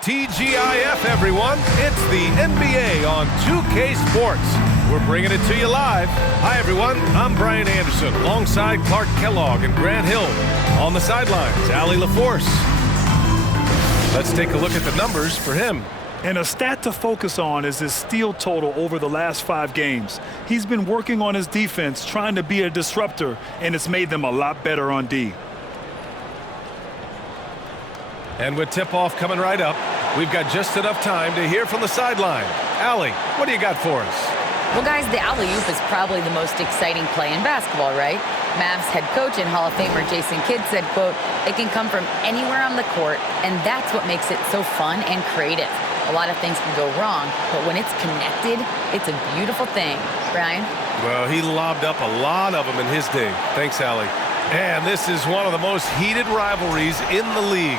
TGIF, everyone. It's the NBA on 2K Sports. We're bringing it to you live. Hi, everyone. I'm Brian Anderson, alongside Clark Kellogg and Grant Hill. On the sidelines, Allie LaForce. Let's take a look at the numbers for him. And a stat to focus on is his steal total over the last 5 games. He's been working on his defense, trying to be a disruptor, and it's made them a lot better on D. And with tip-off coming right up, we've got just enough time to hear from the sideline. Allie, what do you got for us? Well, guys, the alley-oop is probably the most exciting play in basketball, right? Mavs head coach and Hall of Famer Jason Kidd said, quote, "It can come from anywhere on the court, and that's what makes it so fun and creative. A lot of things can go wrong, but when it's connected, it's a beautiful thing." Brian? Well, he lobbed up a lot of them in his day. Thanks, Allie. And this is one of the most heated rivalries in the league.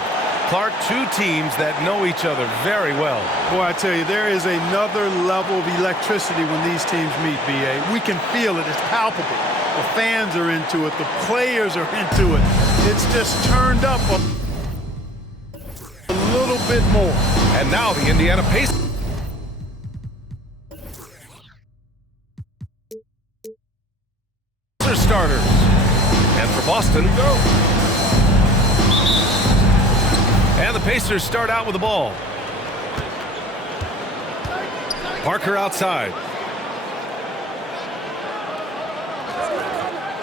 Clark, two teams that know each other very well. Boy, I tell you, there is another level of electricity when these teams meet, B.A. We can feel it. It's palpable. The fans are into it. The players are into it. It's just turned up a little bit more. And now the Indiana Pacers starters. And for Boston, go. And the Pacers start out with the ball. Parker outside.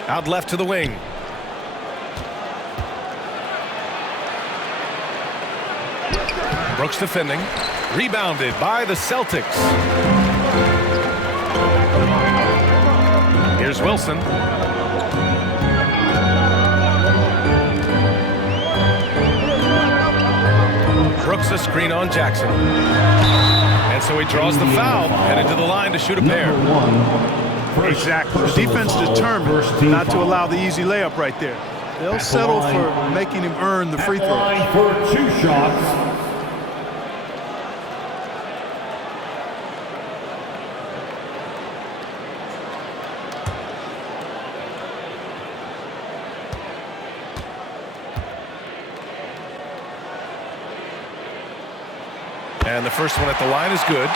Out left to the wing. Brooks defending. Rebounded by the Celtics. Here's Wilson. Brooks a screen on Jackson. And so he draws the foul, headed to the line to shoot a pair. Exactly. The defense determined not to allow the easy layup right there. They'll settle for making him earn the free throw. For 2 shots. And the first one at the line is good.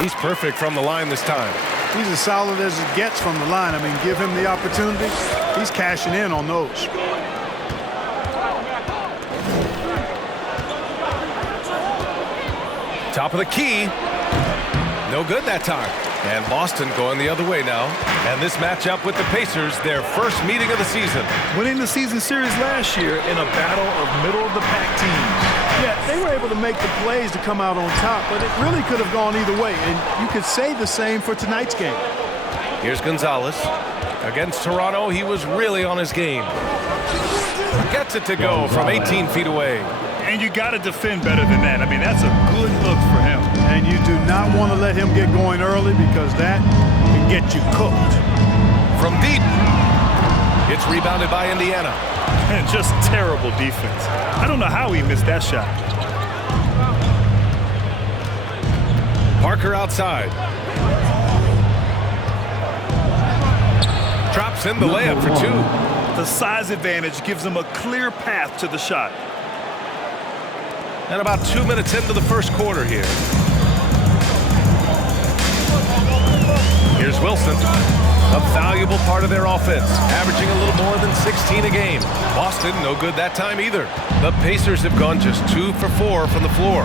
He's perfect from the line this time. He's as solid as it gets from the line. I mean, give him the opportunity. He's cashing in on those. Top of the key. No good that time. And Boston going the other way now. And this matchup with the Pacers, their first meeting of the season. Winning the season series last year in a battle of middle-of-the-pack teams. Yeah, they were able to make the plays to come out on top, but it really could have gone either way. And you could say the same for tonight's game. Here's Gonzalez. Against Toronto, he was really on his game. Gets it to go from 18 feet away. And you got to defend better than that. I mean, that's a good look for him. And you do not want to let him get going early because that can get you cooked. From deep. It's rebounded by Indiana. And just terrible defense. I don't know how he missed that shot. Parker outside. Drops in the layup for 2. The size advantage gives him a clear path to the shot. And about 2 minutes into the first quarter here. Here's Wilson. A valuable part of their offense, averaging a little more than 16 a game. Boston, no good that time either. The Pacers have gone just 2 for 4 from the floor.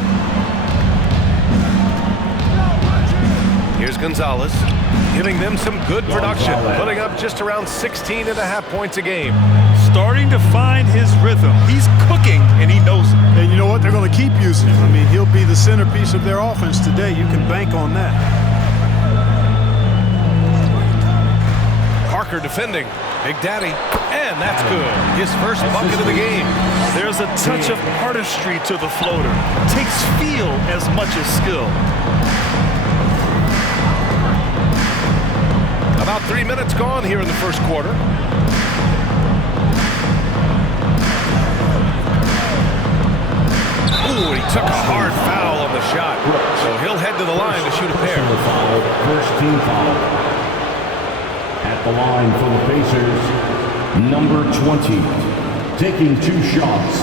Here's Gonzalez, giving them some good production, putting up just around 16.5 points a game. Starting to find his rhythm. He's cooking, and he knows it. And you know what? They're going to keep using him. I mean, he'll be the centerpiece of their offense today. You can bank on that. Parker defending. Big Daddy. And that's good. His first bucket of the game. There's a touch of artistry to the floater. Takes feel as much as skill. About 3 minutes gone here in the first quarter. Ooh, he took a hard foul on the shot. So he'll head to the line to shoot a pair. First team foul. At the line for the Pacers, number 20, taking 2 shots.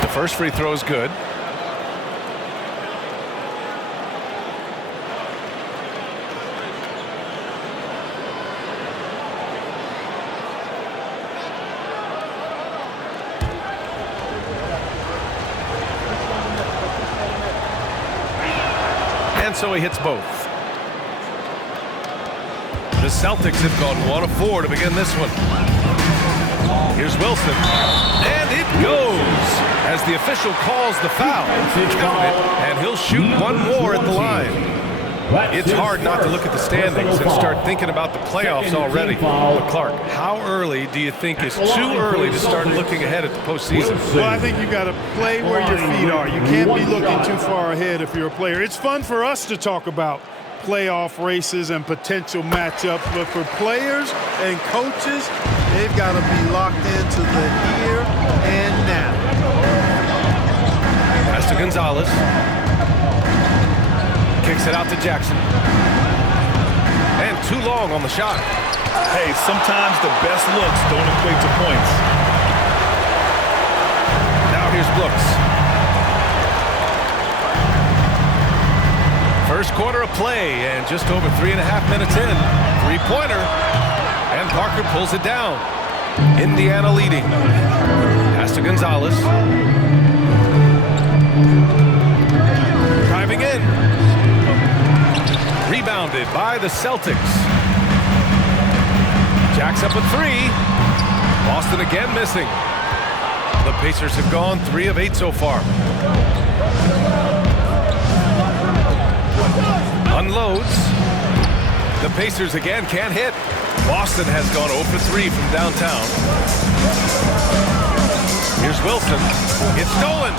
The first free throw is good. And so he hits both. The Celtics have gone 1 of 4 to begin this one. Here's Wilson. And it goes as the official calls the foul. And he'll shoot 1 more at the line. It's hard not to look at the standings and start thinking about the playoffs already. But Clark, how early do you think is too early to start looking ahead at the postseason? Well, I think you got to play where your feet are. You can't be looking too far ahead if you're a player. It's fun for us to talk about playoff races and potential matchups, but for players and coaches, they've got to be locked into the here and now. Pass to Gonzalez. Kicks it out to Jackson. And too long on the shot. Hey, sometimes the best looks don't equate to points. Now here's Brooks. First quarter of play and just over 3.5 minutes in. 3-pointer. And Parker pulls it down. Indiana leading. Pass to Gonzalez. Driving in. Rebounded by the Celtics. Jacks up a 3. Boston again missing. The Pacers have gone 3 of 8 so far. Unloads. The Pacers again can't hit. Boston has gone 0 for 3 from downtown. Here's Wilson. It's stolen.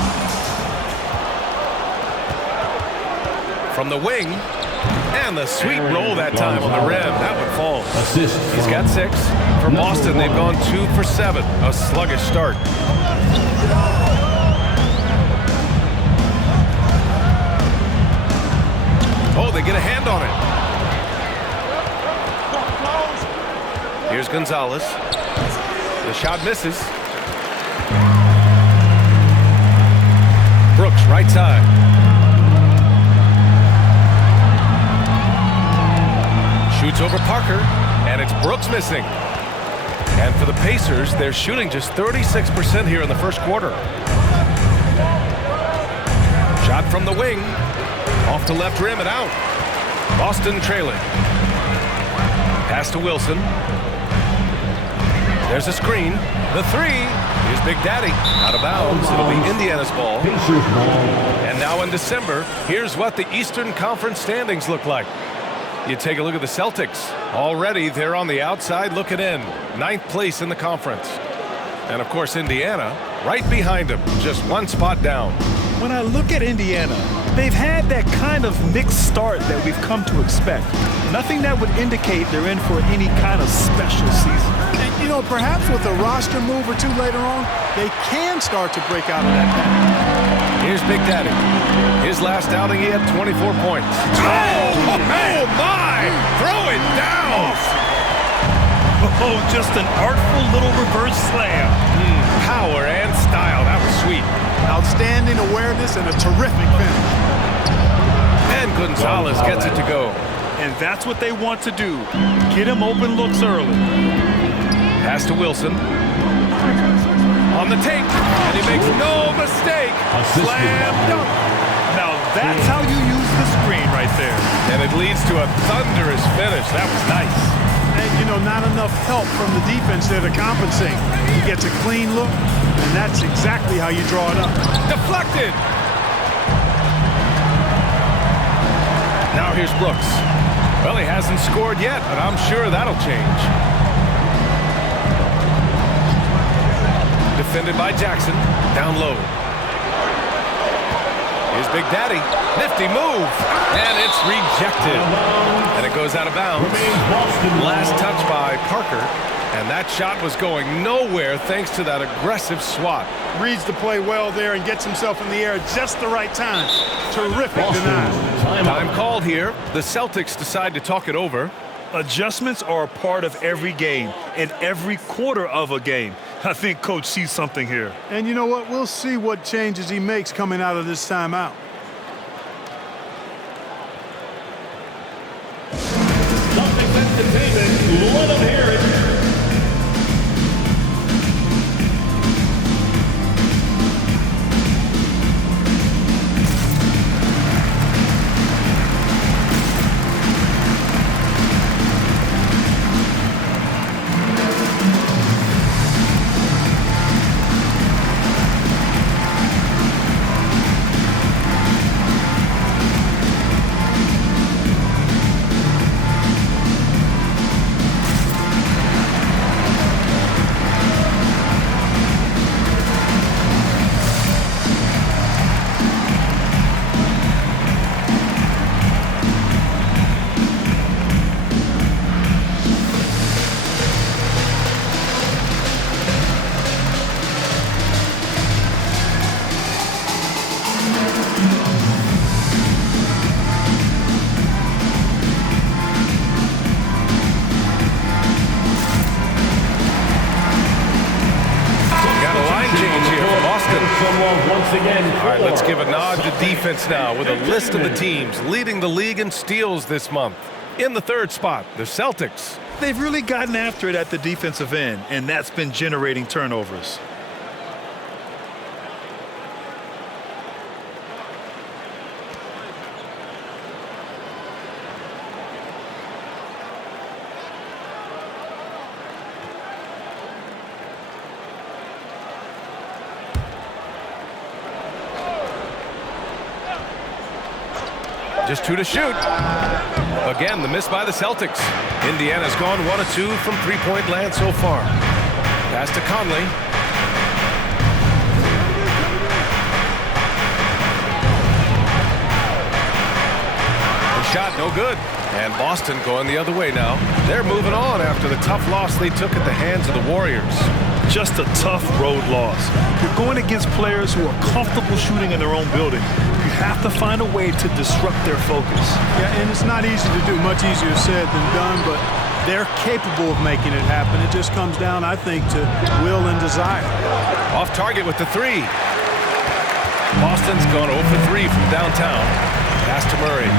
From the wing. And the sweet roll that time on the rim. That one falls. He's got 6. For Boston, they've gone 2 for 7. A sluggish start. Oh, they get a hand on it. Here's Gonzalez. The shot misses. Brooks, right side. Shoots over Parker, and it's Brooks missing. And for the Pacers, they're shooting just 36% here in the first quarter. Shot from the wing. Off the left rim and out. Boston trailing. Pass to Wilson. There's a screen. The 3. Here's Big Daddy. Out of bounds. It'll be Indiana's ball. And now in December, here's what the Eastern Conference standings look like. You take a look at the Celtics. Already, they're on the outside looking in. 9th place in the conference. And, of course, Indiana right behind them. Just 1 spot down. When I look at Indiana, they've had that kind of mixed start that we've come to expect. Nothing that would indicate they're in for any kind of special season. And, you know, perhaps with a roster move or 2 later on, they can start to break out of that pattern. Here's Big Daddy. His last outing, he had 24 points. Oh, my! Throw it down! Oh, just an artful little reverse slam. Power and style. That was sweet. Outstanding awareness and a terrific finish. And Gonzalez gets it to go. And that's what they want to do. Get him open looks early. Pass to Wilson. On the take. And he makes no mistake. Slam dunk. Now that's how you use the screen right there. And it leads to a thunderous finish. That was nice. And, you know, not enough help from the defense there to compensate. He gets a clean look, and that's exactly how you draw it up. Deflected. Now here's Brooks. Well, he hasn't scored yet, but I'm sure that'll change. defended by Jackson. Down low. Here's Big Daddy. Nifty move. And it's rejected. And it goes out of bounds. Last touch by Parker. And that shot was going nowhere thanks to that aggressive swat. Reads the play well there and gets himself in the air at just the right time. Terrific denial. Time called here. The Celtics decide to talk it over. Adjustments are a part of every game and every quarter of a game. I think Coach sees something here. And you know what? We'll see what changes he makes coming out of this timeout. Celtics entertainment, let them hear it. All right, let's give a nod to defense now with a list of the teams leading the league in steals this month. In the third spot, the Celtics. They've really gotten after it at the defensive end, and that's been generating turnovers. Just 2 to shoot. Again, the miss by the Celtics. Indiana's gone 1 of 2 from three-point land so far. Pass to Conley. The shot no good. And Boston going the other way now. They're moving on after the tough loss they took at the hands of the Warriors. Just a tough road loss. You're going against players who are comfortable shooting in their own building. You have to find a way to disrupt their focus. Yeah, and it's not easy to do. Much easier said than done, but they're capable of making it happen. It just comes down, I think, to will and desire. Off target with the three. Boston's gone 0 for 3 from downtown. Pass to Murray.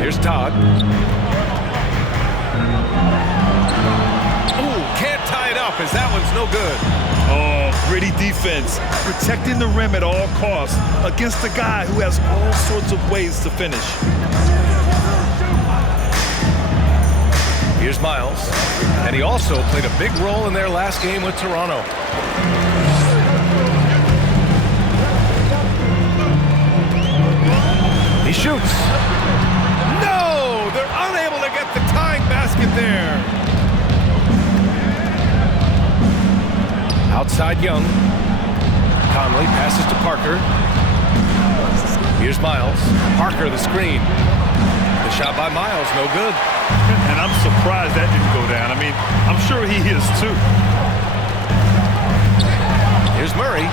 Here's Todd. Ooh, can't tie it up as that one's no good. Oh, gritty defense. Protecting the rim at all costs against a guy who has all sorts of ways to finish. Here's Miles. And he also played a big role in their last game with Toronto. He shoots. No! They're unable to get the tying basket there. Outside Young. Conley passes to Parker. Here's Miles. Parker the screen. The shot by Miles, no good. And I'm surprised that didn't go down. I mean, I'm sure he is too. Here's Murray.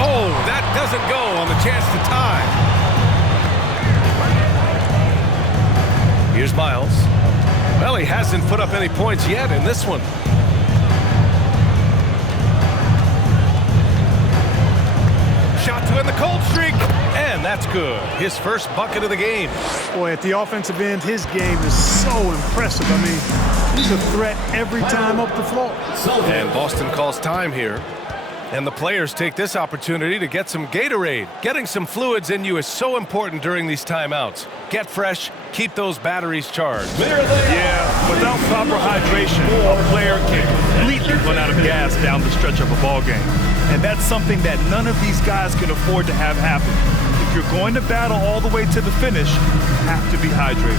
Oh, that doesn't go on the chance to tie. Here's Miles. Well, he hasn't put up any points yet in this one. Shot to end the cold streak, and that's good. His first bucket of the game. Boy, at the offensive end, his game is so impressive. I mean, he's a threat every time up the floor. And Boston calls time here. And the players take this opportunity to get some Gatorade. Getting some fluids in you is so important during these timeouts. Get fresh, keep those batteries charged. Yeah, without proper hydration, a player can completely run out of gas down the stretch of a ball game. And that's something that none of these guys can afford to have happen. If you're going to battle all the way to the finish, you have to be hydrated.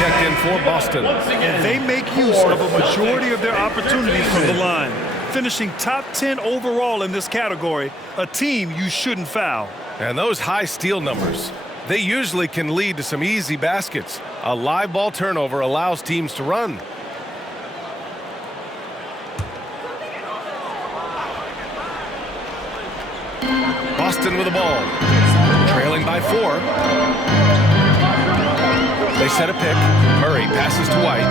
checked in for Boston. And they make use of a majority of their opportunities from the line. Finishing top 10 overall in this category, a team you shouldn't foul. And those high steal numbers, they usually can lead to some easy baskets. A live ball turnover allows teams to run. Boston with the ball, trailing by 4. They set a pick. Murray passes to White.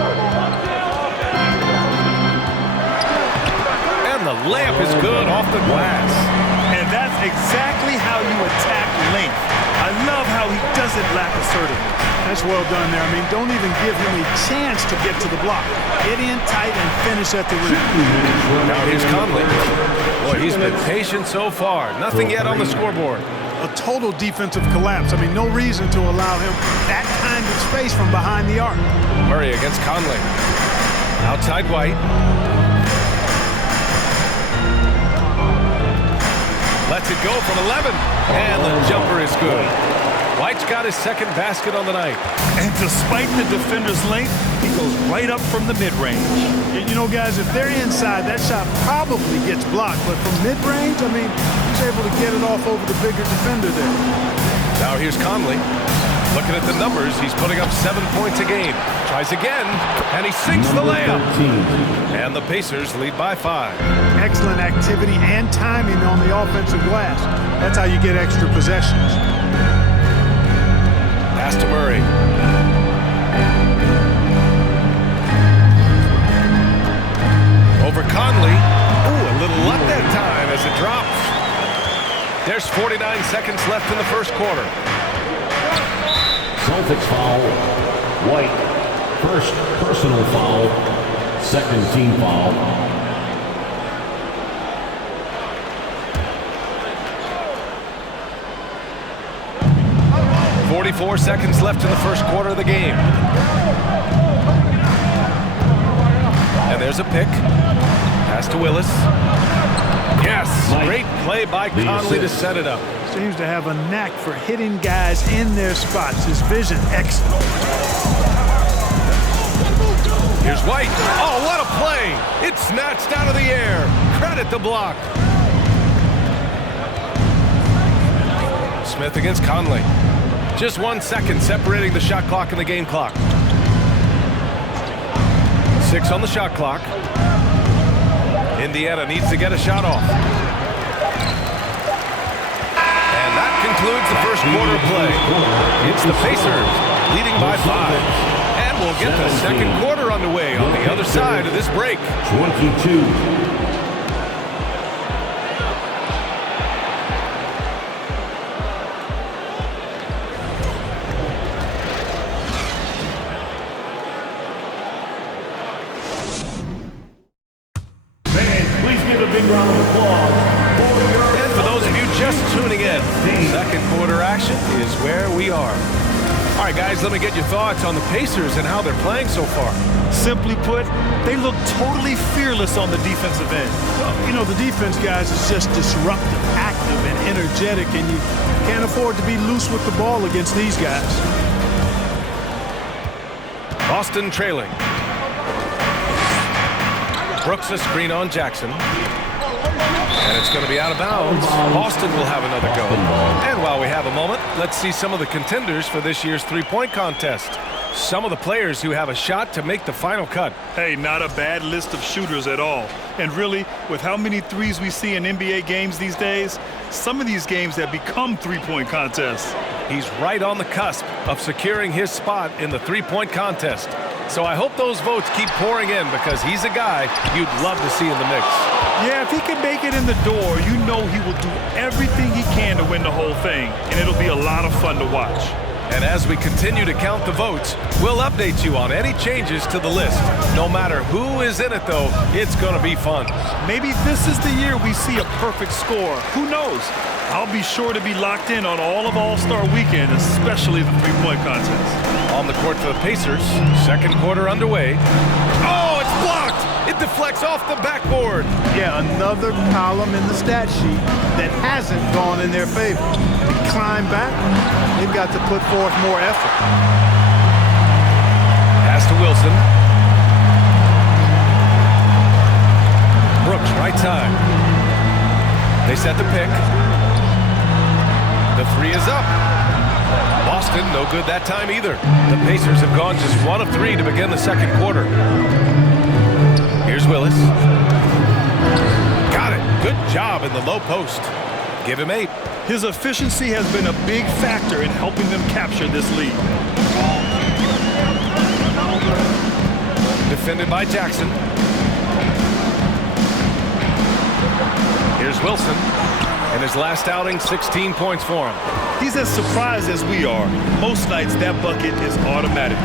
And the layup is good off the glass. And that's exactly how you attack length. I love how he doesn't lack assertiveness. That's well done there. I mean, don't even give him a chance to get to the block. Get in tight and finish at the rim. Now here's Conley. Boy, he's been patient so far. Nothing yet on the scoreboard. A total defensive collapse. I mean, no reason to allow him that kind of space from behind the arc. Murray against Conley. Outside White. Lets it go from 11. And the jumper is good. White's got his second basket on the night. And despite the defender's length, he goes right up from the mid-range. You know, guys, if they're inside, that shot probably gets blocked. But from mid-range, I mean, he's able to get it off over the bigger defender there. Now here's Conley. Looking at the numbers, he's putting up 7 points a game. Tries again, and he sinks the layup. And the Pacers lead by 5. Excellent activity and timing on the offensive glass. That's how you get extra possessions. Pass to Murray. Over Conley. Ooh, a little luck that time as it drops. There's 49 seconds left in the first quarter. Celtics foul. White. First personal foul. Second team foul. .44 seconds left in the first quarter of the game. And there's a pick. Pass to Willis. Yes, great play by Conley to set it up. Seems to have a knack for hitting guys in their spots. His vision, excellent. Here's White. Oh, what a play. It's snatched out of the air. Credit the block. Smith against Conley. Just 1 second separating the shot clock and the game clock. 6 on the shot clock. Indiana needs to get a shot off. And that concludes the first quarter play. It's the Pacers leading by 5. And we'll get the second quarter underway on the other side of this break. 22. And for those of you just tuning in, second quarter action is where we are. All right, guys, let me get your thoughts on the Pacers and how they're playing so far. Simply put, they look totally fearless on the defensive end. Well, you know, the defense, guys, is just disruptive, active, and energetic, and you can't afford to be loose with the ball against these guys. Boston trailing. Brooks a screen on Jackson. And it's going to be out of bounds. Boston will have another go. And while we have a moment, let's see some of the contenders for this year's three-point contest. Some of the players who have a shot to make the final cut. Hey, not a bad list of shooters at all. And really, with how many threes we see in NBA games these days, some of these games have become three-point contests. He's right on the cusp of securing his spot in the three-point contest. So I hope those votes keep pouring in because he's a guy you'd love to see in the mix. Yeah, if he can make it in the door, you know he will do everything he can to win the whole thing. And it'll be a lot of fun to watch. And as we continue to count the votes, we'll update you on any changes to the list. No matter who is in it, though, it's going to be fun. Maybe this is the year we see a perfect score. Who knows? I'll be sure to be locked in on all of All-Star Weekend, especially the three-point contest. On the court for the Pacers, second quarter underway. Oh, it's blocked! It deflects off the backboard. Yeah, another column in the stat sheet that hasn't gone in their favor. To climb back, they've got to put forth more effort. to Wilson. Brooks, right side. They set the pick. The three is up. Boston, no good that time either. The Pacers have gone just 1 of 3 to begin the second quarter. Here's Willis. Got it. Good job in the low post. Give him 8. His efficiency has been a big factor in helping them capture this lead. Defended by Jackson. Here's Wilson. In his last outing, 16 points for him. He's as surprised as we are. Most nights, that bucket is automatic.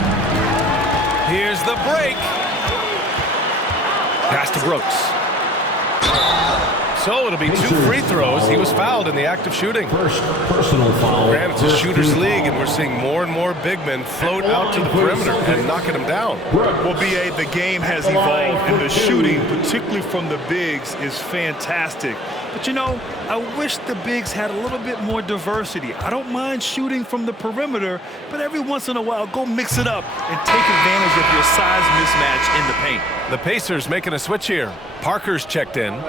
Here's the break. Pass to Brooks. So it'll be 2 free throws. He was fouled in the act of shooting. First personal foul. Granted, it's a shooter's league, and we're seeing more and more big men float out to the perimeter and knocking them down. Well, B.A., the game has evolved, and the shooting, particularly from the bigs, is fantastic. But, you know, I wish the bigs had a little bit more diversity. I don't mind shooting from the perimeter, but every once in a while, go mix it up and take advantage of your size mismatch in the paint. The Pacers making a switch here. Parker's checked in.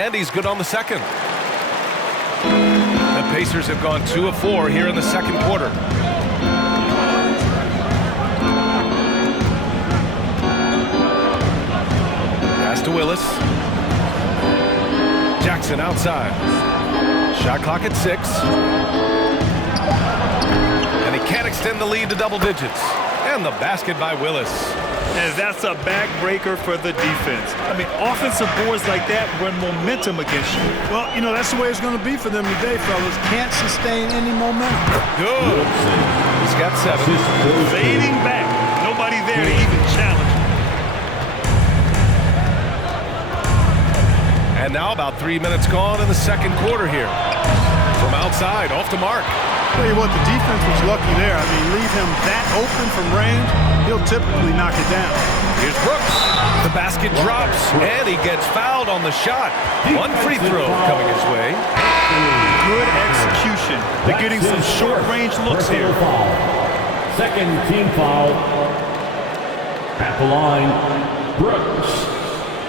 And he's good on the second. The Pacers have gone 2 of 4 here in the second quarter. Pass to Willis. Jackson outside. Shot clock at 6. And he can't extend the lead to double digits. And the basket by Willis. And that's a backbreaker for the defense. I mean, offensive boards like that run momentum against you. Well, you know, that's the way it's going to be for them today, fellas. Can't sustain any momentum. Good. He's got 7. Fading back. Nobody there to even challenge him. And now about 3 minutes gone in the second quarter here. From outside, off to Mark. Tell you what, the defense was lucky there. I mean, leave him that open from range, he'll typically knock it down. Here's Brooks. The basket drops, and he gets fouled on the shot. 1 free throw coming his way. Good execution. They're getting some short-range looks here. Second team foul. At the line, Brooks.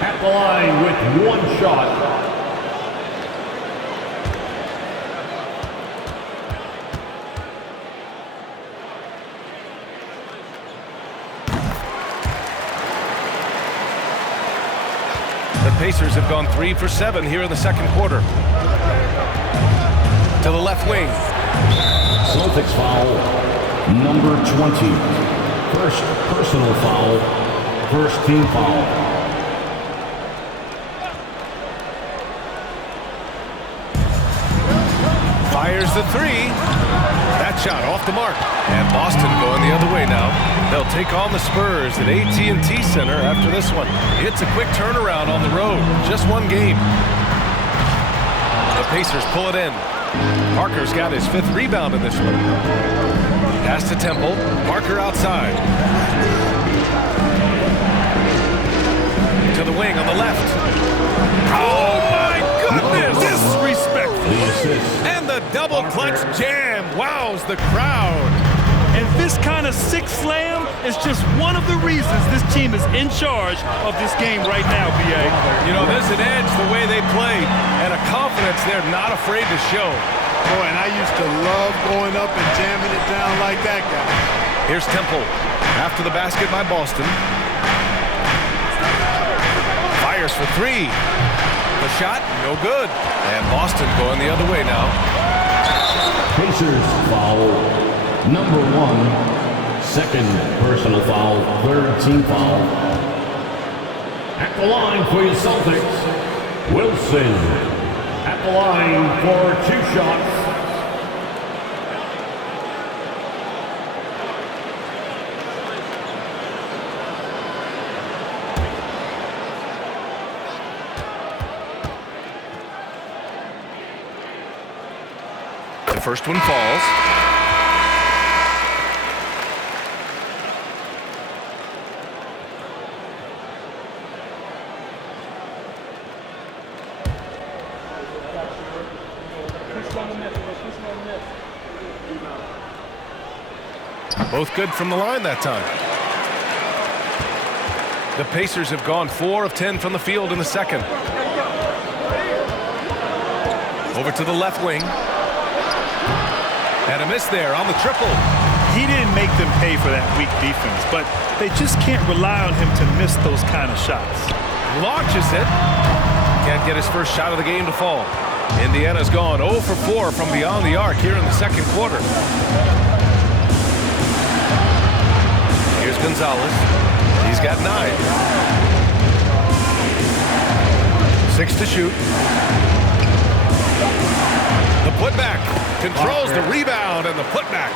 At the line with 1 shot. The Pacers have gone 3 for 7 here in the second quarter. To the left wing. Celtics foul, number 20. First personal foul, first team foul. Fires the 3. That shot off the mark. And Boston going the other way now. They'll take on the Spurs at AT&T Center after this one. It's a quick turnaround on the road. Just 1 game. The Pacers pull it in. Parker's got his 5th rebound in this one. Pass to Temple. Parker outside. To the wing on the left. Oh, my goodness! Disrespectful. And the double clutch jam wows the crowd. And this kind of sick slam is just one of the reasons this team is in charge of this game right now, B.A. You know, there's an edge the way they play and a confidence they're not afraid to show. Boy, and I used to love going up and jamming it down like that guy. Here's Temple. After the basket by Boston. Fires for 3. The shot, no good. And Boston going the other way now. Pacers foul, number 1. Second personal foul, third team foul. At the line for your Celtics, Wilson. At the line for 2 shots. The first one falls. Both good from the line that time. The Pacers have gone 4 of 10 from the field in the second. Over to the left wing. And a miss there on the triple. He didn't make them pay for that weak defense, but they just can't rely on him to miss those kind of shots. Launches it. Can't get his first shot of the game to fall. Indiana's gone 0 for 4 from beyond the arc here in the second quarter. Here's Gonzalez. He's got 9. 6 to shoot. The putback. Controls the rebound and the putback.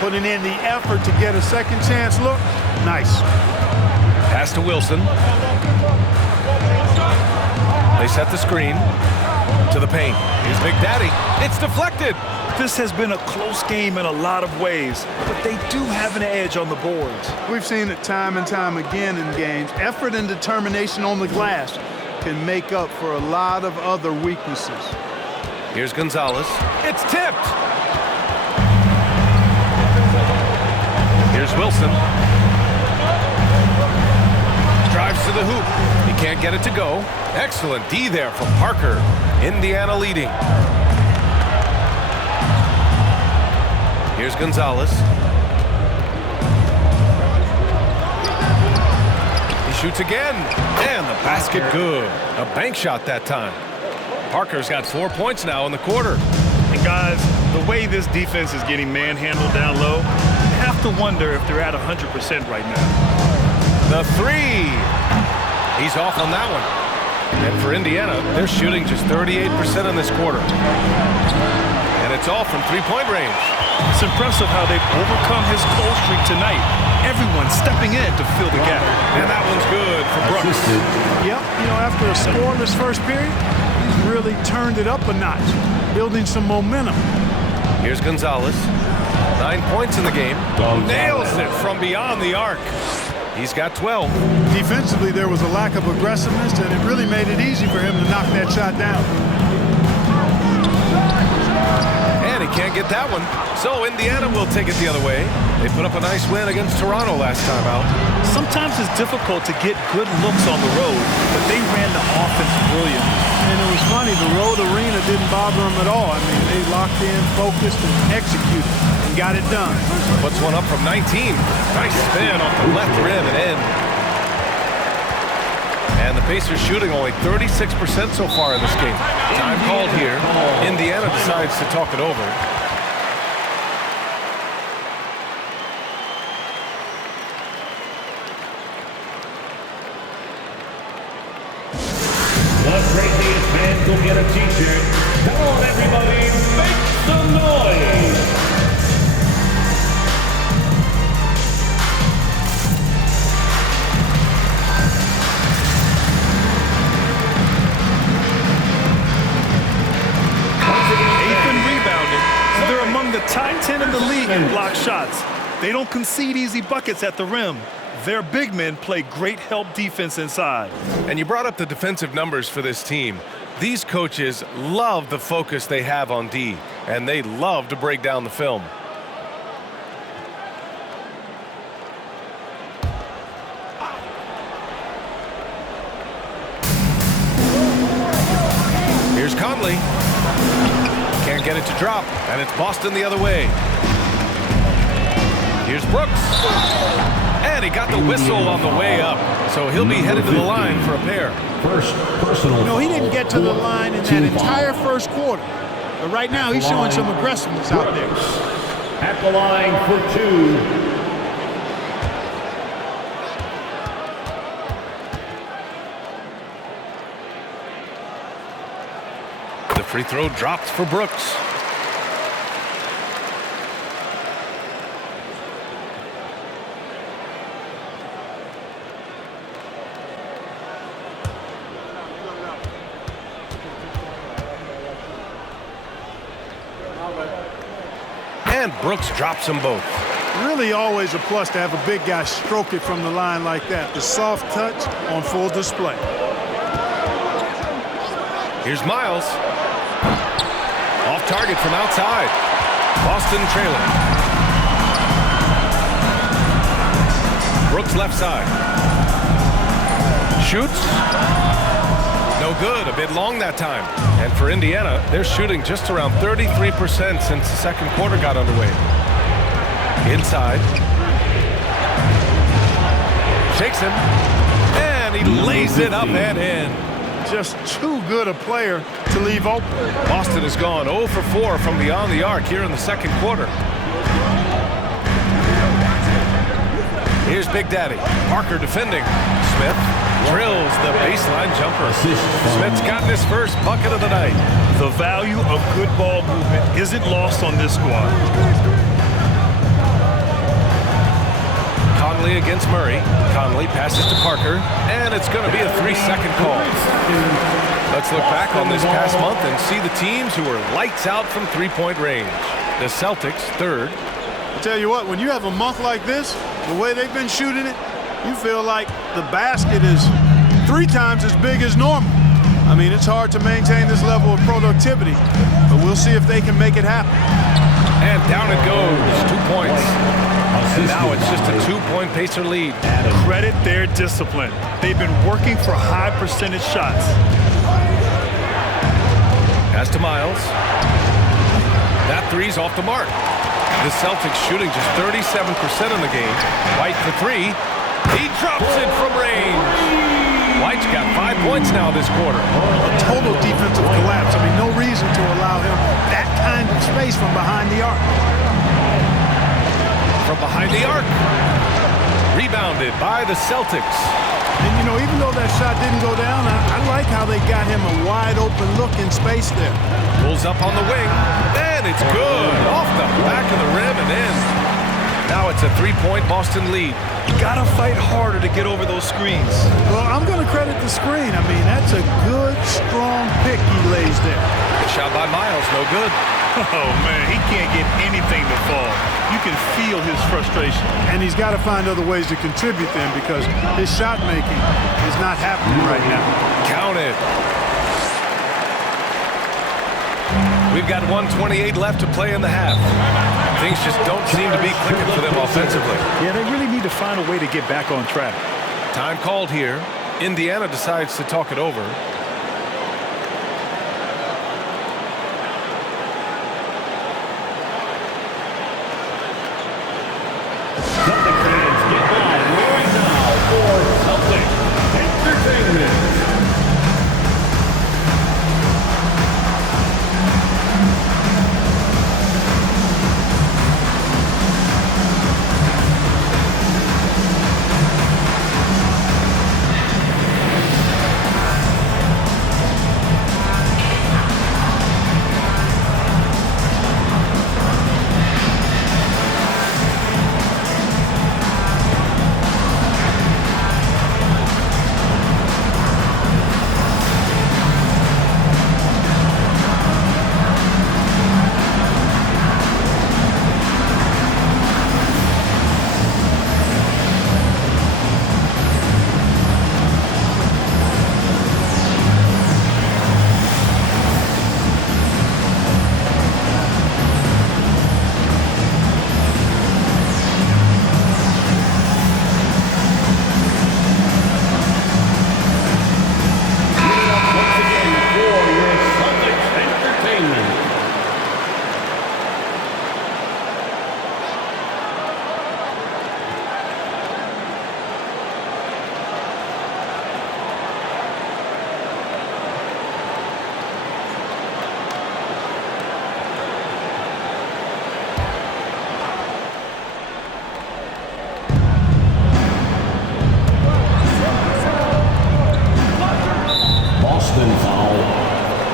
Putting in the effort to get a second chance look. Nice. Pass to Wilson. They set the screen to the paint. Here's Big Daddy. It's deflected. This has been a close game in a lot of ways, but they do have an edge on the boards. We've seen it time and time again in games. Effort and determination on the glass can make up for a lot of other weaknesses. Here's Gonzalez. It's tipped. Here's Wilson. Drives to the hoop. He can't get it to go. Excellent D there from Parker. Indiana leading. Here's Gonzalez. He shoots again. And the basket good. A bank shot that time. Parker's got 4 points now in the quarter. And guys, the way this defense is getting manhandled down low, you have to wonder if they're at 100% right now. The 3. He's off on that one. And for Indiana, they're shooting just 38% in this quarter. And it's all from three-point range. It's impressive how they've overcome his cold streak tonight. Everyone stepping in to fill the gap. And that one's good for Brooks. Yep, you know, after a scoreless first period, he's really turned it up a notch, building some momentum. Here's Gonzalez. 9 points in the game. Nails it from beyond the arc. He's got 12. Defensively, there was a lack of aggressiveness, and it really made it easy for him to knock that shot down. And he can't get that one. So Indiana will take it the other way. They put up a nice win against Toronto last time out. Sometimes it's difficult to get good looks on the road, but they ran the offense brilliantly. And it was funny, the road arena didn't bother them at all. I mean, they locked in, focused, and executed, and got it done. Puts one up from 19. Nice spin off the left rim and in. And the Pacers shooting only 36% so far in this game. Time called here. Indiana decides to talk it over. The craziest fans will get a t-shirt. Come on, everybody, make some noise. They're among the top 10 in the league in block shots. They don't concede easy buckets at the rim. Their big men play great help defense inside. And you brought up the defensive numbers for this team. These coaches love the focus they have on D, and they love to break down the film. Here's Conley. Can't get it to drop, and it's Boston the other way. Here's Brooks. And he got the whistle on the way up, so he'll be headed to the line for a pair. First personal. You know, he didn't get to the line in that entire first quarter. But right now, he's showing some aggressiveness out there. At the line for 2. The free throw dropped for Brooks. And Brooks drops them both. Really always a plus to have a big guy stroke it from the line like that. The soft touch on full display. Here's Miles. Off target from outside. Boston trailing. Brooks left side. Shoots. No good. A bit long that time. And for Indiana, they're shooting just around 33% since the second quarter got underway. Inside. Shakes him. And he lays it up and in. Just too good a player to leave open. Boston has gone 0 for 4 from beyond the arc here in the second quarter. Here's Big Daddy. Parker defending. Smith drills the baseline jumper. Smith's gotten his first bucket of the night. The value of good ball movement isn't lost on this squad. Conley against Murray. Conley passes to Parker, and it's going to be a 3-second call. Let's look back on this past month and see the teams who were lights out from three-point range. The Celtics, third. I tell you what, when you have a month like this, the way they've been shooting it, you feel like the basket is 3 times as big as normal. I mean, it's hard to maintain this level of productivity, but we'll see if they can make it happen. And down it goes, 2 points. And now it's just a 2-point Pacer lead. Credit their discipline. They've been working for high percentage shots. Pass to Miles. That three's off the mark. The Celtics shooting just 37% in the game. White for 3. He drops it from range. White's got 5 points now this quarter. A total defensive collapse. I mean, no reason to allow him that kind of space from behind the arc. From behind the arc. Rebounded by the Celtics. And, you know, even though that shot didn't go down, I like how they got him a wide open look in space there. Pulls up on the wing. And it's good. Off the back of the rim and in. Now it's a 3-point Boston lead. You gotta fight harder to get over those screens. Well, I'm going to credit the screen. I mean, that's a good, strong pick he lays there. Good shot by Miles. No good. Oh, man, he can't get anything to fall. You can feel his frustration. And he's got to find other ways to contribute then because his shot making is not happening right now. Count it. We've got 1:28 left to play in the half. Things just don't seem to be clicking for them offensively. Yeah, they really need to find a way to get back on track. Time called here. Indiana decides to talk it over. Celtic fans get live right now for Celtic Entertainment.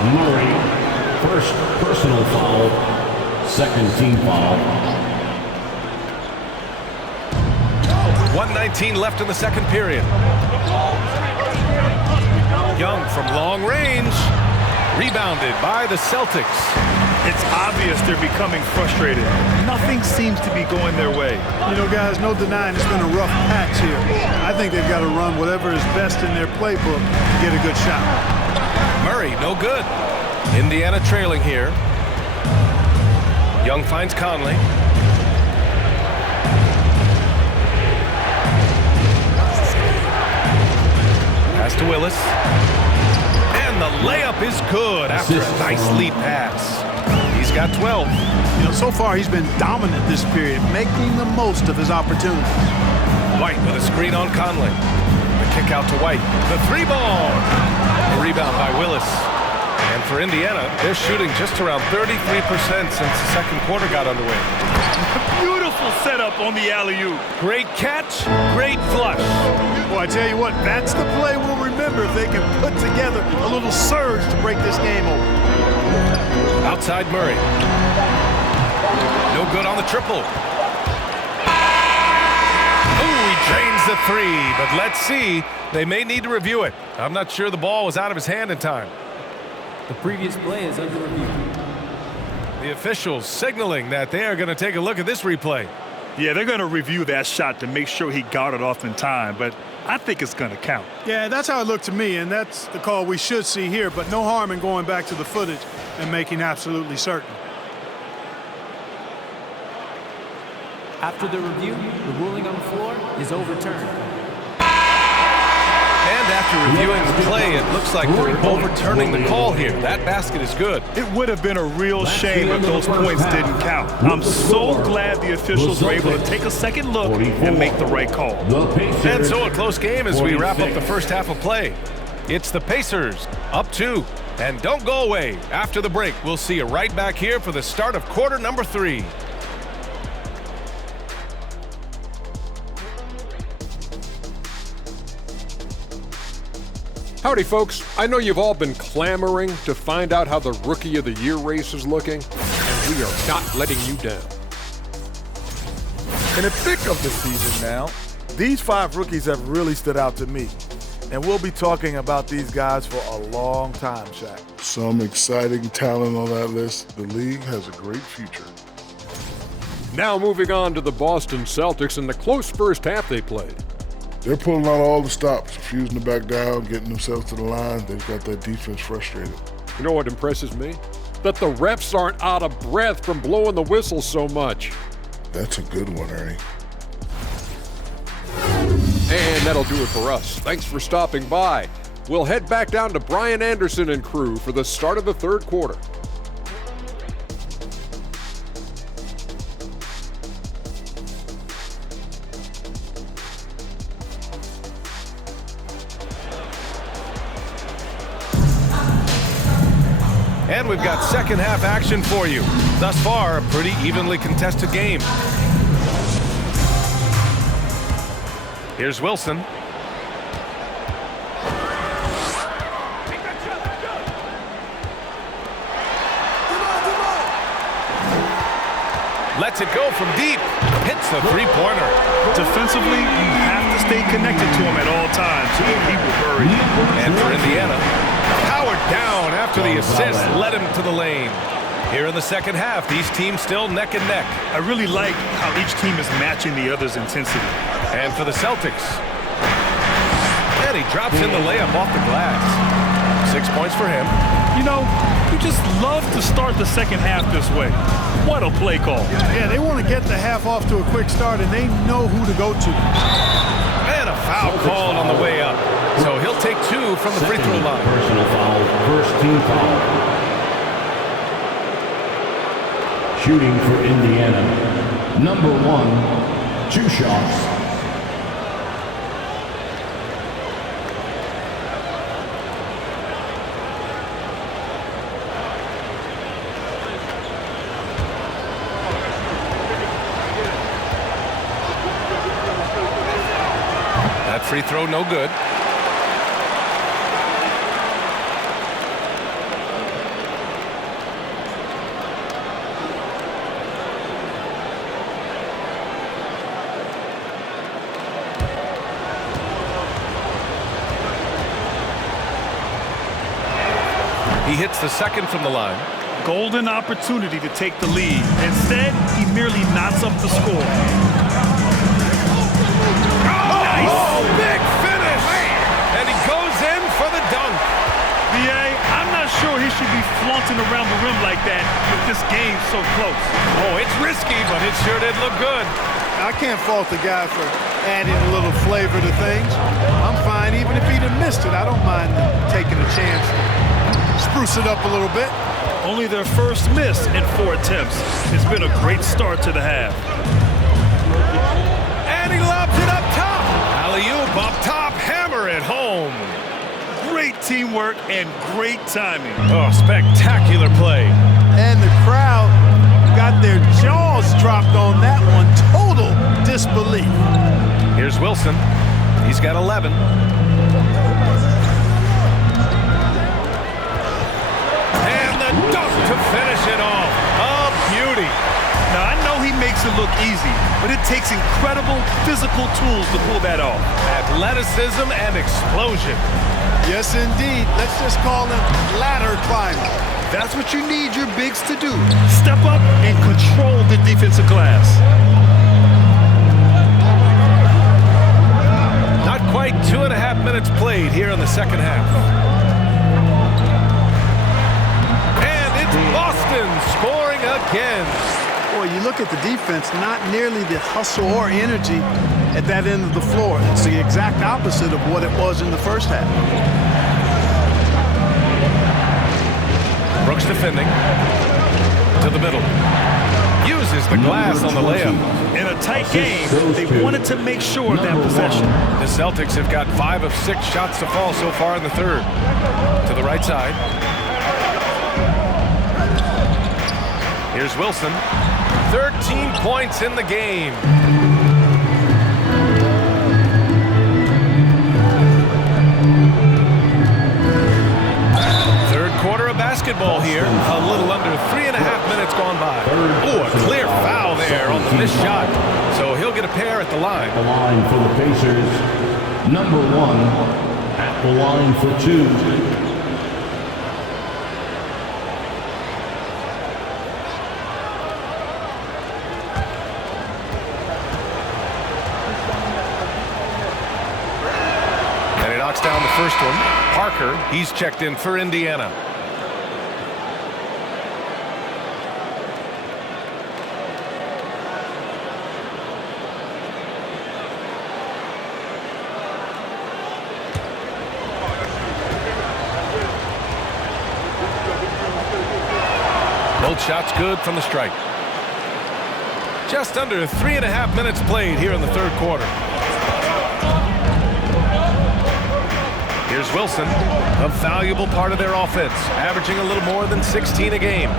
Murray, first personal foul, second team foul. 1:19 left in the second period. Young from long range, rebounded by the Celtics. It's obvious they're becoming frustrated. Nothing seems to be going their way. You know, guys, no denying it's been a rough patch here. I think they've got to run whatever is best in their playbook to get a good shot. Murray, no good. Indiana trailing here. Young finds Conley. pass to Willis. And the layup is good after a nice lead pass. He's got 12. You know, so far he's been dominant this period, making the most of his opportunity. White with a screen on Conley. The kick out to White. The three ball. A rebound by Willis. And for Indiana, they're shooting just around 33% since the second quarter got underway. Beautiful setup on the alley-oop. Great catch, great flush. Boy, I tell you what, that's the play we'll remember if they can put together a little surge to break this game open. Outside Murray. No good on the triple. Ooh, he drains the three, but let's see. They may need to review it. I'm not sure the ball was out of his hand in time. The previous play is under review. The officials signaling that they are going to take a look at this replay. Yeah, they're going to review that shot to make sure he got it off in time, but I think it's going to count. Yeah, that's how it looked to me, and that's the call we should see here, but no harm in going back to the footage and making absolutely certain. After the review, the ruling on the floor is overturned. And after reviewing the play, it looks like they're overturning the call here. That basket is good. It would have been a real shame if those points didn't count. I'm so glad the officials were able to take a second look and make the right call. And so a close game as we wrap up the first half of play. It's the Pacers, up 2. And don't go away. After the break, we'll see you right back here for the start of quarter number 3. Howdy, folks. I know you've all been clamoring to find out how the Rookie of the Year race is looking, and we are not letting you down. In the thick of the season now, these 5 rookies have really stood out to me. And we'll be talking about these guys for a long time, Shaq. Some exciting talent on that list. The league has a great future. Now moving on to the Boston Celtics and the close first half they played. They're pulling out all the stops, refusing to back down, getting themselves to the line. They've got that defense frustrated. You know what impresses me? That the refs aren't out of breath from blowing the whistle so much. That's a good one, Ernie. And that'll do it for us. Thanks for stopping by. We'll head back down to Brian Anderson and crew for the start of the third quarter. And we've got second half action for you. Thus far, a pretty evenly contested game. Here's Wilson. Lets it go from deep. Hits the three-pointer. Defensively, you have to stay connected to him at all times so that he will bury you. And for Indiana, powered down after the assist led him to the lane. Here in the second half, these teams still neck and neck. I really like how each team is matching the other's intensity. And for the Celtics. And he drops in the layup off the glass. 6 points for him. You know, you just love to start the second half this way. What a play call. Yeah, they want to get the half off to a quick start, and they know who to go to. And a foul called on the way up. So he'll take 2 from the free throw line. Personal foul, first team foul. Shooting for Indiana. Number 1, 2 shots. That free throw no good. He hits the second from the line. Golden opportunity to take the lead. Instead, he merely knots up the score. Oh, big finish! And he goes in for the dunk. B.A., I'm not sure he should be flaunting around the rim like that with this game so close. Oh, it's risky, but it sure did look good. I can't fault the guy for adding a little flavor to things. I'm fine even if he'd have missed it. I don't mind taking a chance. Spruce it up a little bit. Only their first miss in 4 attempts. It's been a great start to the half. And he lobs it up top. Alley-oop up top, hammer it home. Great teamwork and great timing. Oh, spectacular play. And the crowd got their jaws dropped on that one. Total disbelief. Here's Wilson. He's got 11. And the dunk to finish it off. A beauty. Now, I know he makes it look easy, but it takes incredible physical tools to pull that off. Athleticism and explosion. Yes, indeed. Let's just call him ladder climbing. That's what you need your bigs to do. Step up and control the defensive glass. Not quite 2.5 minutes played here in the second half. And it's Boston scoring again. Boy, you look at the defense, not nearly the hustle or energy at that end of the floor. It's the exact opposite of what it was in the first half. Brooks defending. To the middle. Uses the glass on the layup. In a tight game, they wanted to make sure of that possession. The Celtics have got 5 of 6 shots to fall so far in the third. To the right side. Here's Wilson. 13 points in the game. Third quarter of basketball here. A little under 3.5 minutes gone by. Oh, a clear foul there on the missed shot. So he'll get a pair at the line. The line for the Pacers, number 1 at the line for 2. Down the first one. Parker, he's checked in for Indiana. Both shots good from the stripe. Just under 3.5 minutes played here in the third quarter. Here's Wilson, a valuable part of their offense, averaging a little more than 16 a game.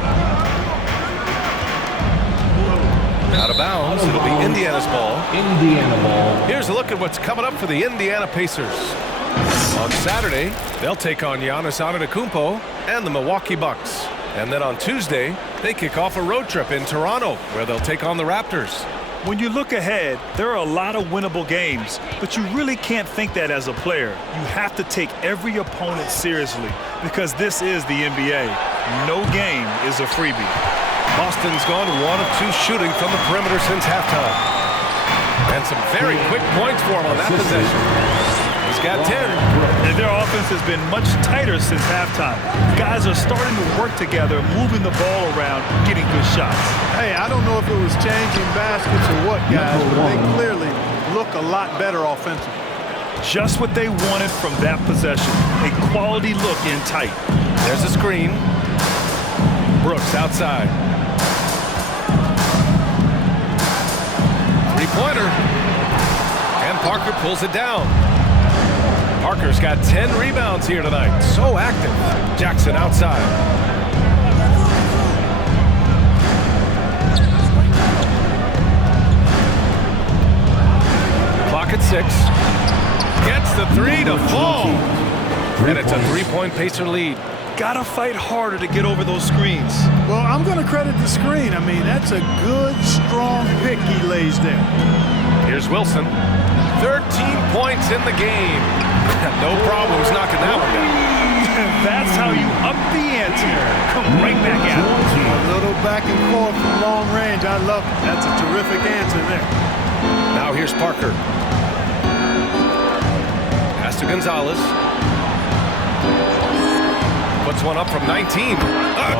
Out of bounds, it'll be Indiana's ball. Indiana ball. Here's a look at what's coming up for the Indiana Pacers. On Saturday, they'll take on Giannis Antetokounmpo and the Milwaukee Bucks. And then on Tuesday, they kick off a road trip in Toronto, where they'll take on the Raptors. When you look ahead, there are a lot of winnable games, but you really can't think that as a player. You have to take every opponent seriously because this is the NBA. No game is a freebie. Boston's gone 1 of 2 shooting from the perimeter since halftime. And some very quick points for him on that possession. He's got 10. And their offense has been much tighter since halftime. Guys are starting to work together, moving the ball around, getting good shots. Hey, I don't know if it was changing baskets or what, guys, but they clearly look a lot better offensively. Just what they wanted from that possession. A quality look in tight. There's a screen. Brooks outside. Three-pointer. And Parker pulls it down. Parker's got 10 rebounds here tonight. So active. Jackson outside. Clock at 6. Gets the 3 to fall. And it's a 3-point Pacer lead. Gotta fight harder to get over those screens. Well, I'm going to credit the screen. I mean, that's a good, strong pick he lays there. Here's Wilson. 13 points in the game. No problems knocking that one down. That's how you up the ante. Come right back at it. A little back and forth from long range. I love it. That's a terrific answer there. Now here's Parker. Pass to Gonzalez. puts one up from 19.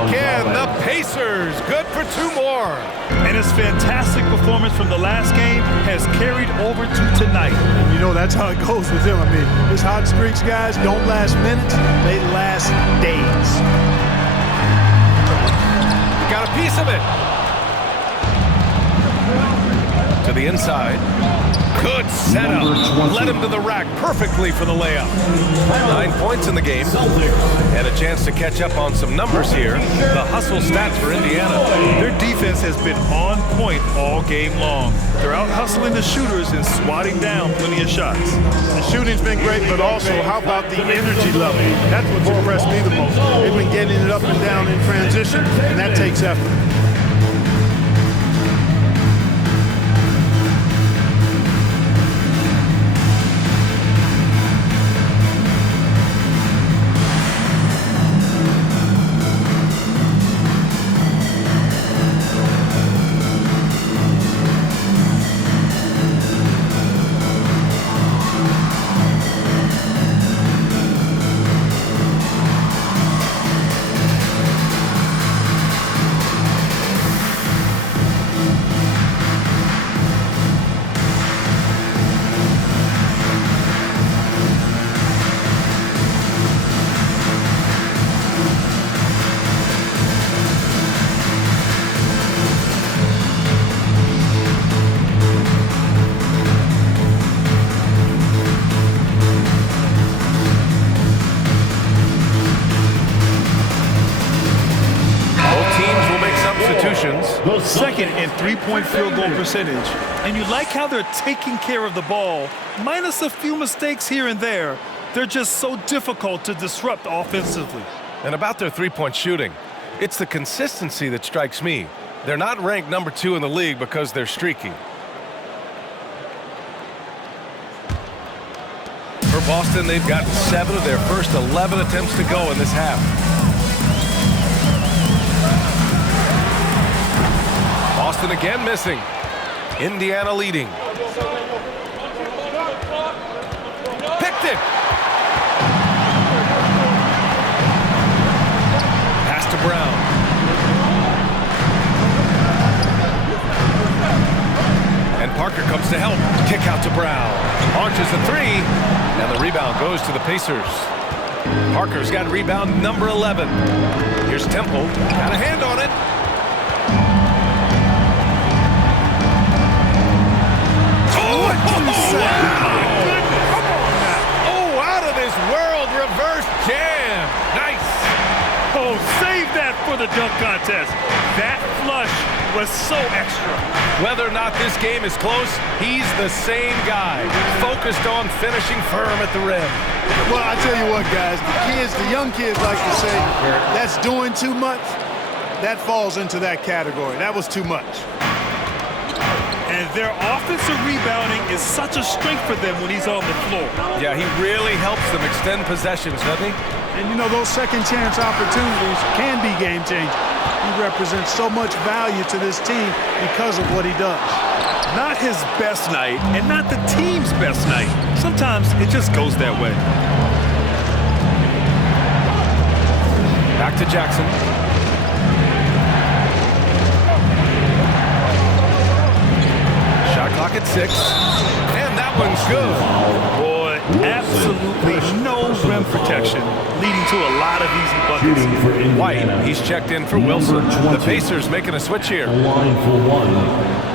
Again, the Pacers, good for 2 more. And his fantastic performance from the last game has carried over to tonight. You know, that's how it goes with him. I mean, his hot streaks, guys, don't last minutes. They last days. Got a piece of it. To the inside. Good setup. Led him to the rack perfectly for the layup. 9 points in the game. And a chance to catch up on some numbers here. The hustle stats for Indiana. Their defense has been on point all game long. They're out hustling the shooters and swatting down plenty of shots. The shooting's been great, but also how about the energy level? That's what's impressed me the most. They've been getting it up and down in transition, and that takes effort. Second in three-point field goal percentage. And you like how they're taking care of the ball. Minus a few mistakes here and there, they're just so difficult to disrupt offensively. And about their three-point shooting, it's the consistency that strikes me. They're not ranked number 2 in the league because they're streaky. For Boston, they've gotten 7 of their first 11 attempts to go in this half. Boston again missing. Indiana leading. Picked it. Pass to Brown. And Parker comes to help. Kick out to Brown. Launches the 3. And the rebound goes to the Pacers. Parker's got rebound number 11. Here's Temple. Got a hand on it. Oh, out of this world reverse jam. Nice. Oh, save that for the dunk contest. That flush was so extra. Whether or not this game is close, he's the same guy, focused on finishing firm at the rim. Well, I tell you what, guys, the young kids like to say, that's doing too much. That falls into that category. That was too much. And their offensive rebounding is such a strength for them when he's on the floor. Yeah, he really helps them extend possessions, doesn't he? And you know, those second chance opportunities can be game changing. He represents so much value to this team because of what he does. Not his best night and not the team's best night. Sometimes it just goes that way. Back to Jackson. Shot clock at 6. And that one's good. Boy, absolutely no rim protection, leading to a lot of easy buckets. White, he's checked in for Wilson. The Pacers making a switch here. Line for 1.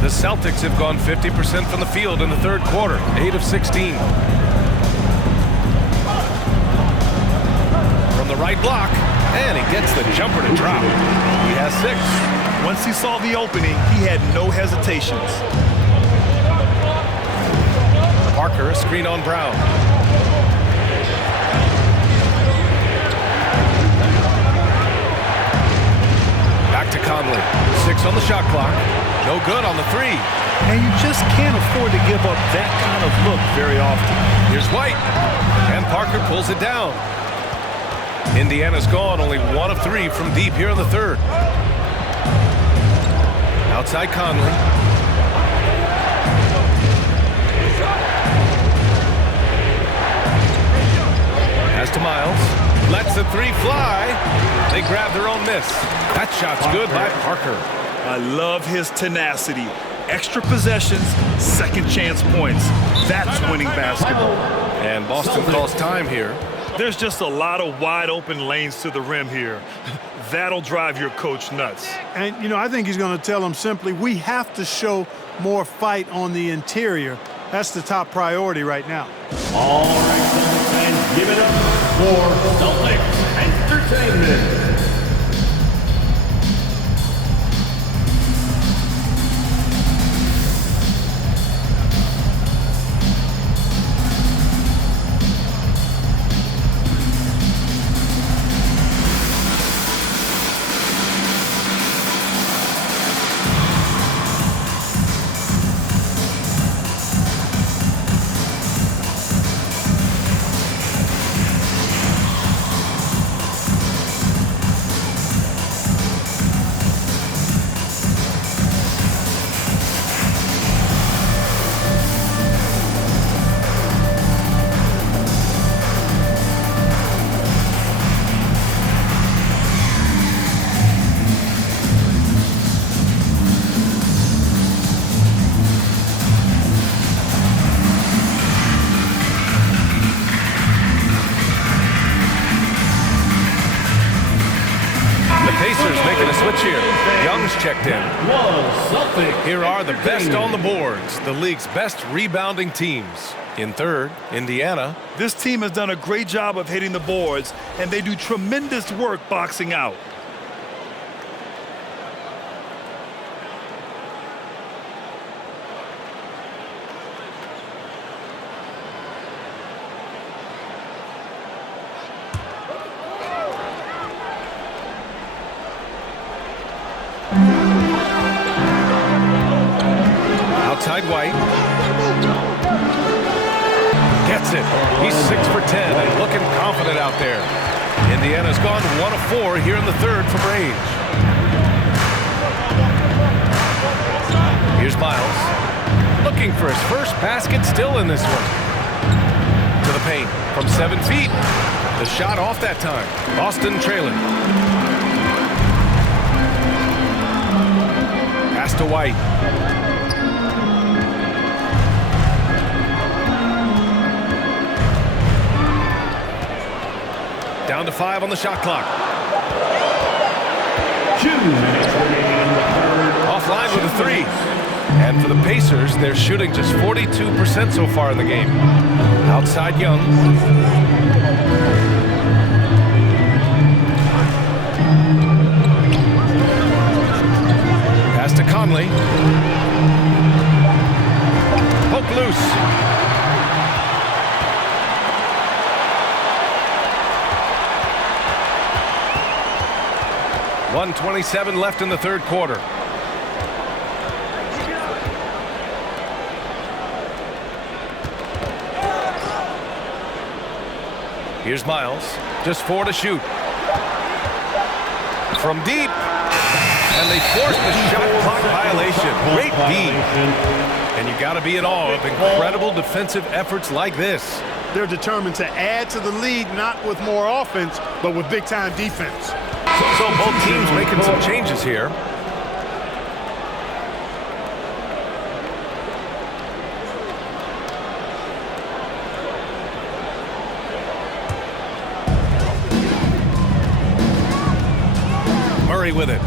The Celtics have gone 50% from the field in the third quarter, 8 of 16. From the right block, and he gets the jumper to drop. He has 6. Once he saw the opening, he had no hesitations. Parker, a screen on Brown. Back to Conley. 6 on the shot clock. No good on the three. And you just can't afford to give up that kind of look very often. Here's White. And Parker pulls it down. Indiana's gone only 1 of 3 from deep here in the third. Outside Conley. Pass to Miles. Lets the three fly. They grab their own miss. That shot's good by Parker. I love his tenacity. Extra possessions, second chance points. That's winning basketball. And Boston calls time here. There's just a lot of wide open lanes to the rim here. That'll drive your coach nuts. And, you know, I think he's going to tell them simply, we have to show more fight on the interior. That's the top priority right now. All right, Celtics fans, give it up for Celtics Entertainment. Checked in. Here are the best on the boards, the league's best rebounding teams. In third, Indiana. This team has done a great job of hitting the boards, and they do tremendous work boxing out. Outside White. Gets it. He's 6 for 10 and looking confident out there. Indiana's gone 1 of 4 here in the third from range. Here's Miles. Looking for his first basket, still in this one. To the paint from 7 feet. The shot off that time. Boston trailing. Pass to White. Down to 5 on the shot clock. 2 minutes remaining in the third. Offline with a 3. And for the Pacers, they're shooting just 42% so far in the game. Outside Young. Pass to Conley. Poke loose. 1:27 left in the third quarter. Here's Miles. Just 4 to shoot. From deep. And they force the shot clock violation. Great D. And you got to be in awe of incredible defensive efforts like this. They're determined to add to the lead, not with more offense, but with big-time defense. So both teams making some changes here. Murray with it.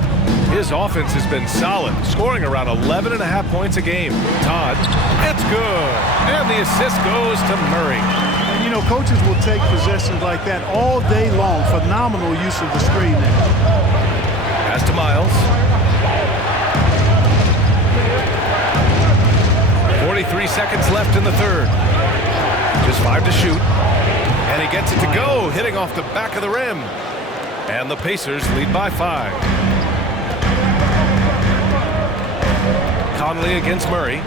His offense has been solid, scoring around 11.5 points a game. Todd, it's good. And the assist goes to Murray. You know, coaches will take possessions like that all day long. Phenomenal use of the screen there. Pass to Miles. 43 seconds left in the third. Just 5 to shoot. And he gets it to go, hitting off the back of the rim. And the Pacers lead by 5. Conley against Murray.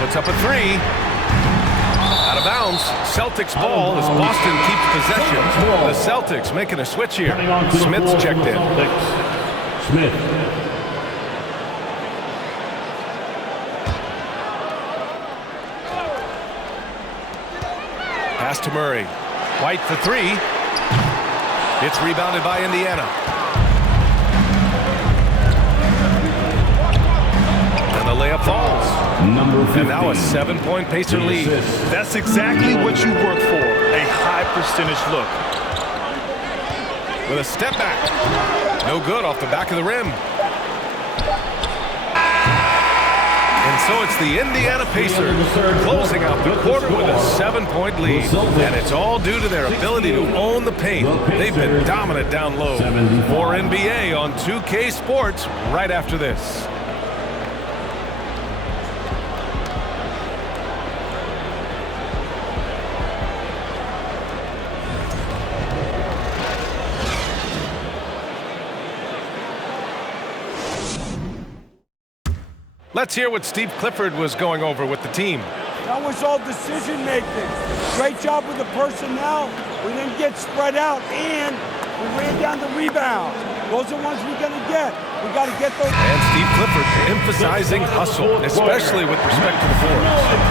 Puts up a three. Out of bounds. Celtics ball as Boston keeps possession. The Celtics making a switch here. Smith's checked in. Smith. Pass to Murray. White for three. It's rebounded by Indiana. And the layup falls. Number 15. And now a 7-point Pacer lead. That's exactly what you work for, a high percentage look. With a step back. No good off the back of the rim. And so it's the Indiana Pacers closing out the quarter with a 7-point lead. And it's all due to their ability to own the paint. They've been dominant down low. More NBA on 2K Sports right after this. Let's hear what Steve Clifford was going over with the team. That was all decision making. Great job with the personnel. We didn't get spread out, and we ran down the rebounds. Those are the ones we're going to get. We got to get those. And Steve Clifford emphasizing hustle, especially with respect to the fours.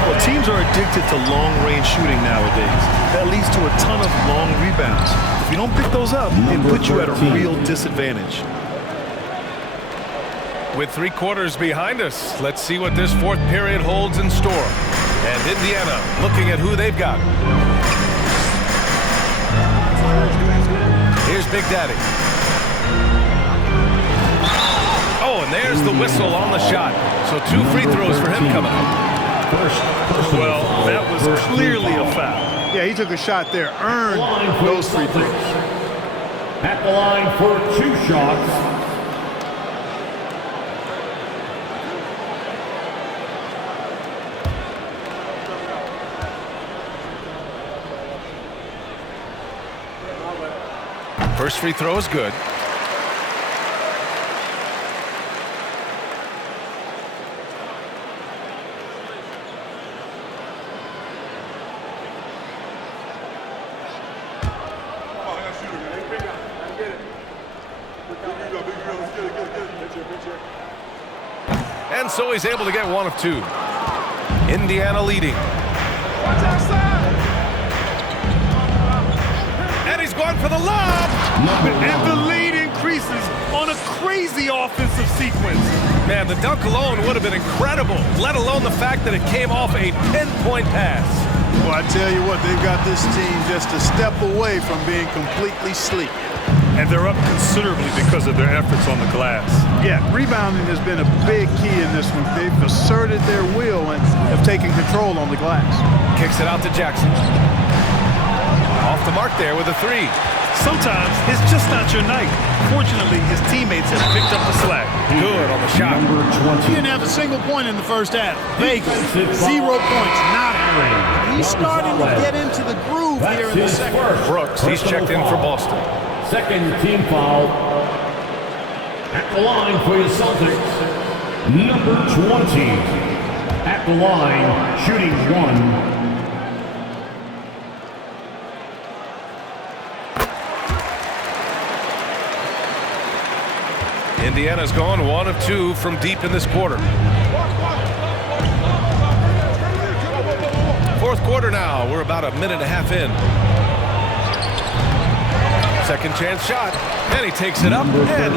Well, teams are addicted to long-range shooting nowadays. That leads to a ton of long rebounds. If you don't pick those up, it puts you at a real disadvantage. With 3 quarters behind us, let's see what this 4th period holds in store. And Indiana looking at who they've got. Here's Big Daddy. Oh, and there's the whistle on the shot. So 2 free throws for him coming up. Well, that was clearly a foul. Yeah, he took a shot there, earned those free throws. At the line for 2 shots. First free throw is good. And so he's able to get 1 of 2. Indiana leading. And he's going for the lob. And the lead increases on a crazy offensive sequence. Man, the dunk alone would have been incredible, let alone the fact that it came off a pinpoint pass. Well, I tell you what, they've got this team just a step away from being completely sleek. And they're up considerably because of their efforts on the glass. Yeah, rebounding has been a big key in this one. They've asserted their will and have taken control on the glass. Kicks it out to Jackson. Off the mark there with a 3. Sometimes it's just not your night. Fortunately, his teammates have picked up the slack. Good on the shot. Number 20. He didn't have a single point in the first half. Vegas, 0 points. Not he's starting to get into the groove here in the second. Brooks, he's checked in for Boston. Second team foul. At the line for the Celtics. Number 20. At the line, shooting 1. Indiana's gone 1 of 2 from deep in this quarter. 4th quarter now. We're about a minute and a half in. Second chance shot. And he takes it up and